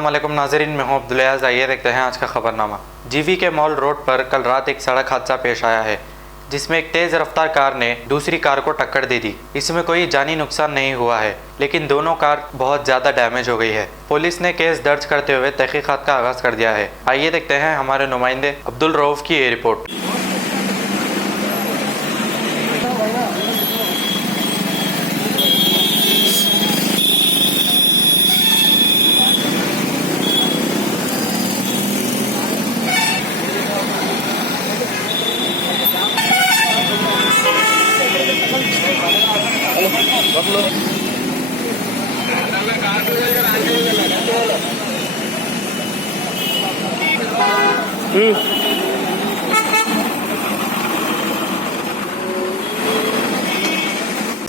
अस्सलाम वालेकुम नाज़रीन, मैं हूं अब्दुल अयाज़। आइए देखते हैं आज का खबरनामा। जीवी के मॉल रोड पर कल रात एक सड़क हादसा पेश आया है, जिसमें एक तेज़ रफ्तार कार ने दूसरी कार को टक्कर दे दी। इसमें कोई जानी नुकसान नहीं हुआ है, लेकिन दोनों कार बहुत ज़्यादा डैमेज हो गई है। पुलिस ने केस दर्ज करते हुए तहकीकात का आगाज़ कर दिया है। आइए देखते हैं हमारे नुमाइंदे अब्दुल रऊफ़ की ये रिपोर्ट।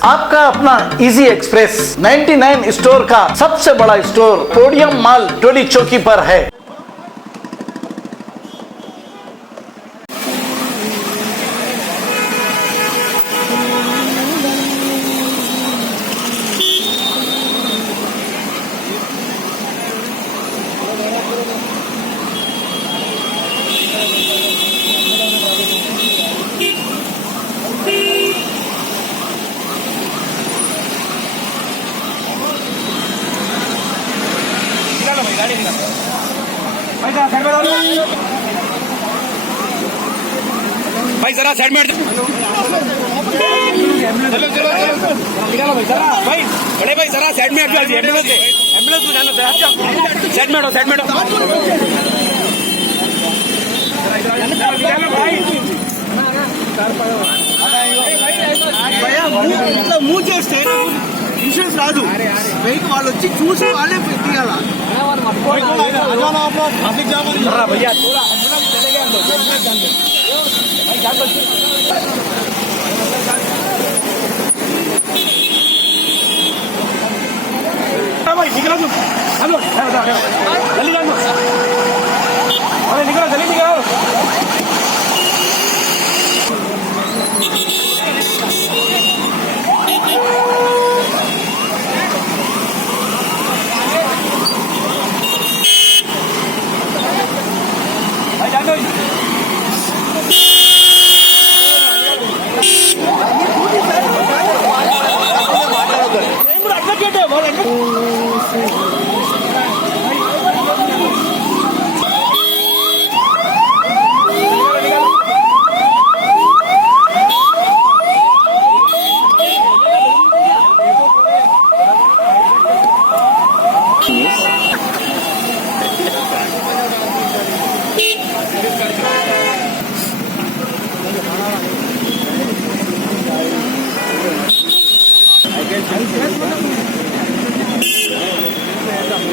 आपका अपना इजी एक्सप्रेस 99 स्टोर का सबसे बड़ा स्टोर पोडियम मॉल टोली चौकी पर है। भाई जरा साइड में चलो भाई बड़े भाई जरा साइड में एम्बुलेंस में जाना साइड में ఇట్లా మూవ్ చేస్తే ఇన్సూరెన్స్ రాదు. వెహికల్ వాళ్ళు వచ్చి చూసి వాళ్ళే తీయాలా. भैया निकलो जल्दी निकलो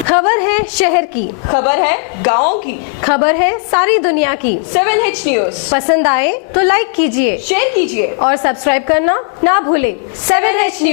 खबर है शहर की, खबर है गाँव की, खबर है सारी दुनिया की। 7H न्यूज पसंद आए तो लाइक कीजिए, शेयर कीजिए और सब्सक्राइब करना ना भूलें। 7H news.